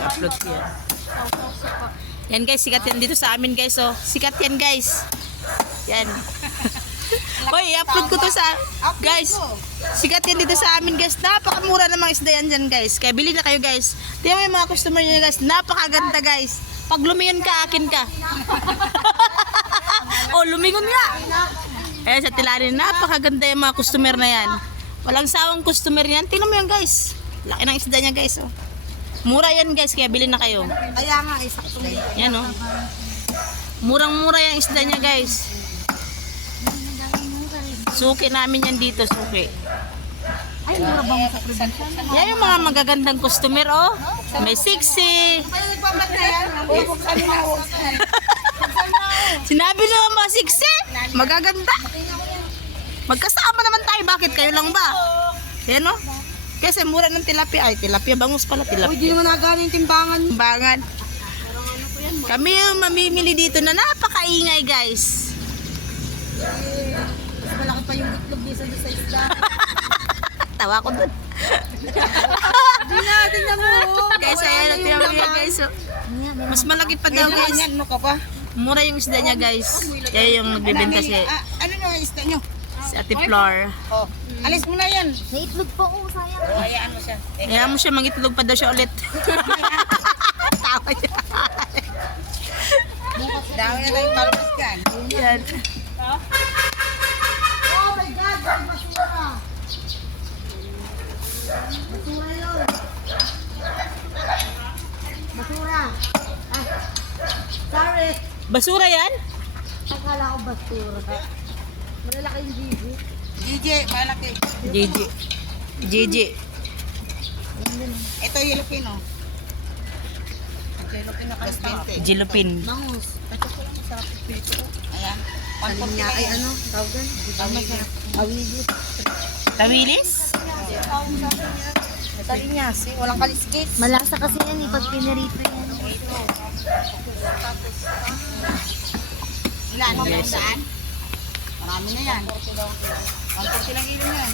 upload ko yan. Yan guys, sikat yan dito sa amin guys. Oh. Sikat yan guys. Yan. Hoy, i-upload ko to sa... Guys, sikat yan dito sa amin guys. Napakamura ng mga isda yan dyan guys. Kaya bili na kayo guys. Tingnan mo yung mga customer nyo guys. Napakaganda guys. Pag lumingon ka, akin ka. Oh, lumingon nga. Ayan sa Tilarin, napakaganda yung mga customer na yan. Walang sawang customer yan. Tingnan mo yan guys. Laki ng isda niya guys. Oh. Mura yan guys, kaya bili na kayo. Kaya nga, isakto na yan oh. Murang-mura yung isda niya guys. Suki namin yan dito, suki. Ay, mura bang sa probinsya? Yan yung mga magagandang customer oh. May siksi. Kaya nagpapat na yan. Buksan na ako. Sinabi na mga siksi. Magaganda. Magkasama naman tayo. Bakit? Kayo lang ba? Yan oh. Kasi mura ng tilapia. Ay, tilapia. Bangus pala tilapia. Uy, di naman nagana yung timbangan. Timbangan. Kami yung mamimili dito na napakaingay guys. Mas malaki pa yung itlog dito sa isda. Tawa ko dun. Di na, tingnan mo. Guys, ayan. Tingnan mo yan guys. Oh. Mas malaki pa daw guys. Ano ka pa? Mura yung isda niya guys. Kaya yung nagbibenta si, Ano na yung isda nyo? si Ate Flor. Oh, alis mo na yan. May itlog po ko, sayang. Hayaan mo siya. Kaya mo siya mangitlog pa daw siya ulit. Tawa niya. Dami na tayong palabas dyan. Yan. Oh my God, basura. Basura yun. Basura. Ah, sorry. Basura yan? Akala ko basura. Malalaki yung GG. GG, malaki. JJ. JJ. Ito yung Filipino. Filipino kasi. Jilupin. Bangus. Ito ko lang masarap yung Filipino. Ayan. Kanya ay ano, tawagan? Awilis. Tawilis? Talinyas, walang kaliskis. Malasa kasi yan, pag pinirito yan. Ilan? Saan? Marami na yan. 140 lang ilong yan.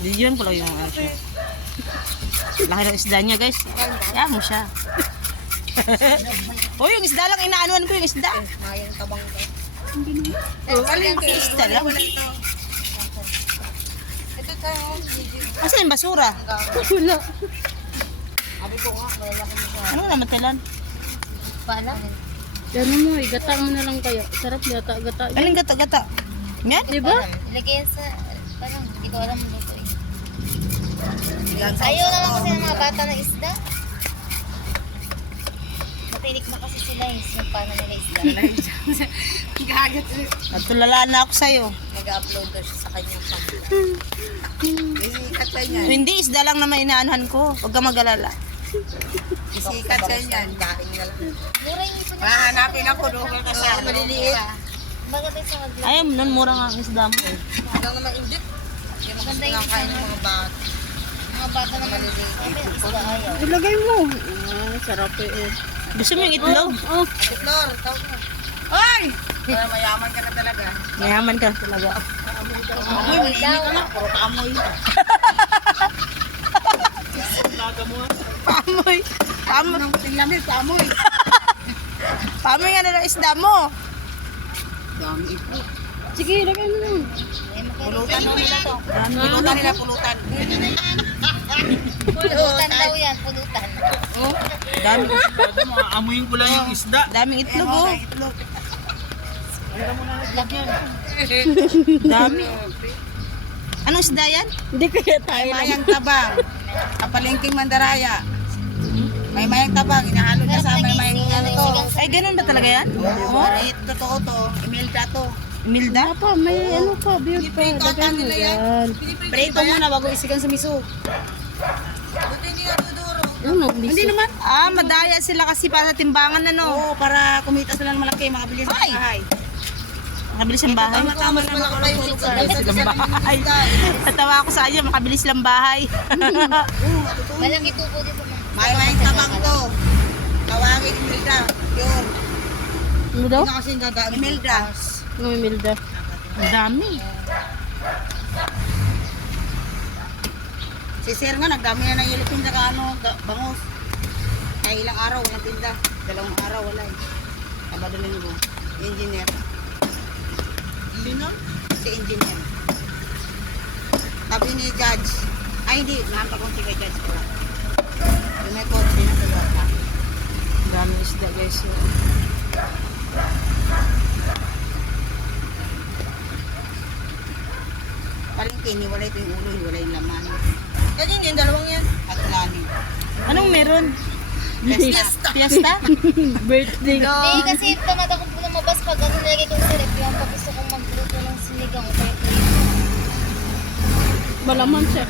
Yun pala yung ano siya. Laki ng isda niya guys. Kaya mo siya. Oh, yung isda lang inaanuan ko yung isda. Mayang tabang ko. Alin ko? Isda lang. Ito tayo. Asa yung basura? Wala. Sabi ko nga, malalaki mo siya. Ano naman talan? Pala. Gano'n mo, igata mo na lang kaya. Sarap yata, gata. Aling gata-gata? Yan? Diba? Ilagay yan sa, parang, hindi ko alam mo ito eh. Ayaw na lang kasi ng mga bata ng isda. Matinik na kasi sila eh, yung paano nila isda. Gagat. Natulalaan na ako sa'yo. Nag-upload daw siya sa kanyang pamilya. Isikat siya niyan. Hindi, isda lang naman inaanuhan ko. Huwag ka mag-alala. Isikat siya niyan. Daing na lang. Mura yung ipon. Mahanapin ako doon ka sa maliliit. Baga tayo sa mag Ayaw, nun mura nga ang isda mo eh. Hanggang naman indit. Hindi mo gusto nga kain ng mga bata. mga bata na maliliit. Ay, may isda ayaw. Ilagay mo. Ah, sarap eh. Gusto mo yung itlog? Oh, Ate Flor, tawag mo. Ay! Para mayaman ka na talaga. Mayaman ka talaga. Amoy, manini ka na. Puro ka amoy. Pamoy. Pamoy. Nang puting lamig, paamoy. Pamoy nga na ng isda mo. Dami ito. sige, ilagay mo lang. Pulutan mo nila to. Pulutan nila, pulutan. Pulutan daw yan, pulutan. Dami. Amuyin ko lang yung isda. Daming itlog oh. Itlog. Dami. Anong isda yan? Hindi kaya tayo May lang. mayang tabang. Kapalengking mandaraya. May mayang tabang. Inahalo niya sa may mayang ano to. Ay, ganun ba talaga yan? Oo, maliit. Totoo to. Imelda to. Milda? Pa, may ano pa, beer pa. Prito Lagay ata mo nila yan. yan. Prito muna bago isigang sa miso. Buti hindi nga duduro. Ano, Hindi naman. Ah, madaya sila kasi para sa timbangan ano. Oo, para kumita sila ng malaki. Makabili sa Ay! bahay. Makabilis ang bahay. Tama-tama na makapagulog sa Silang bahay. Natawa ako sa kanya, makabilis lang bahay. Malaki tubo dito mga. May mayang tabang to. Tawagin Imelda. Yun. Ano daw? Ito kasi dadaan. Imelda. Ano, Imelda? Ang dami. Si Sir nga, nagdami na ng yellow pinda ka bangus. Kaya ilang araw, walang pinda. 2 araw, wala eh. Sabado linggo. Engineer. Sino? Si engineer. Sabi ni Judge. Ay, hindi. Nahanap akong si kay Judge ko. Yung may kotse na sa Yorka. Dami isda guys. Palengke, hiwalay ito yung ulo, hiwalay yung laman. Ganyan yung dalawang yan. At lani. Anong meron? Fiesta. Fiesta? Birthday. Eh, kasi tumatakot po lumabas pag ano nilagay ko sa rep. Yung pag gusto kong magluto ng sinigang o kaya Malaman siya.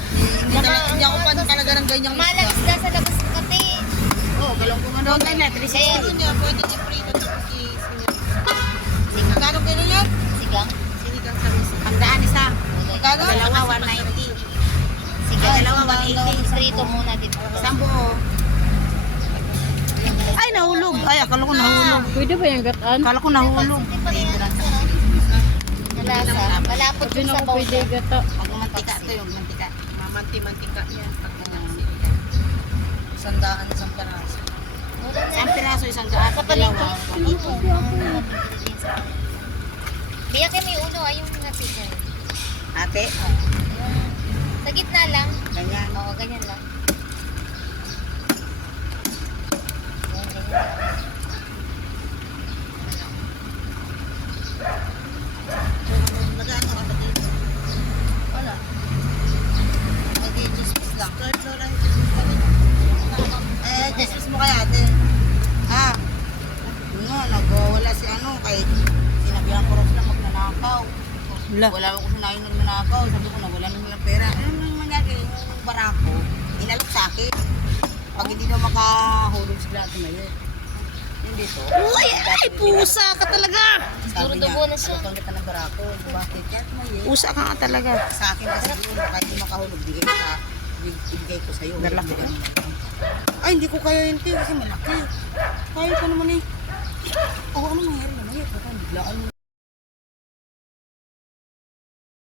Hindi ako pa talaga ng ganyang malang isda sa labas ng kape. Oo, galong ko nga daw tayo na. 360. Kaya- Ito niya, pwede niya prito tapos i-sinyal. Magkano kilo niya? Sigang? Sinigang sa misa. Pagdaan isa. Magkano? Dalawa, 190. Sigang. Dalawa, 180. Prito muna din. Isang buo. Ay, nahulog. Ay, akala ko nahulog. Pwede ba yung gataan? Akala ko nahulog. Hindi pa rin yan. Nalasa. Malapot Sabi yung na ko sabaw pwede niya. gata. Pag mantika ito yung mantika. Mamanti-mantika yan. Pag Sandaan, isang peraso. Mura na. Isang peraso, isang daan. Sa Dalawa. palengke. Biyak yung may ulo, ay yung napitin. Ate, Sa gitna lang. ganyan. Oo, ganyan lang. Yan, ganyan. Magkano ka ba dito? Wala. Mag-i-juice lang. Start daw lang yung juice kami. Juice mo kaya ate? Ah. Ano, nagwawala si ano kay sinabihan ko Ross lang magnanakaw. Wala ako sinayin nagnanakaw. Sabi ko na wala naman yung pera. Ano naman mangyari yung barako? Inalok sa akin. Pag hindi na makahulog sila tumayo. Hindi to. Uy, ay, pusa ka talaga. Puro dugo na siya. Alokang kita ng barako. Bakit? Kaya tumayo. Pusa ka nga talaga. Sa akin kasi yun, kahit hindi makahulog, bigay ko sa'yo. Dalaki. Ay, hindi ko kaya yun, te, kasi malaki. Kaya ko naman eh. Oo, ano nangyari naman yun? Biglaan mo.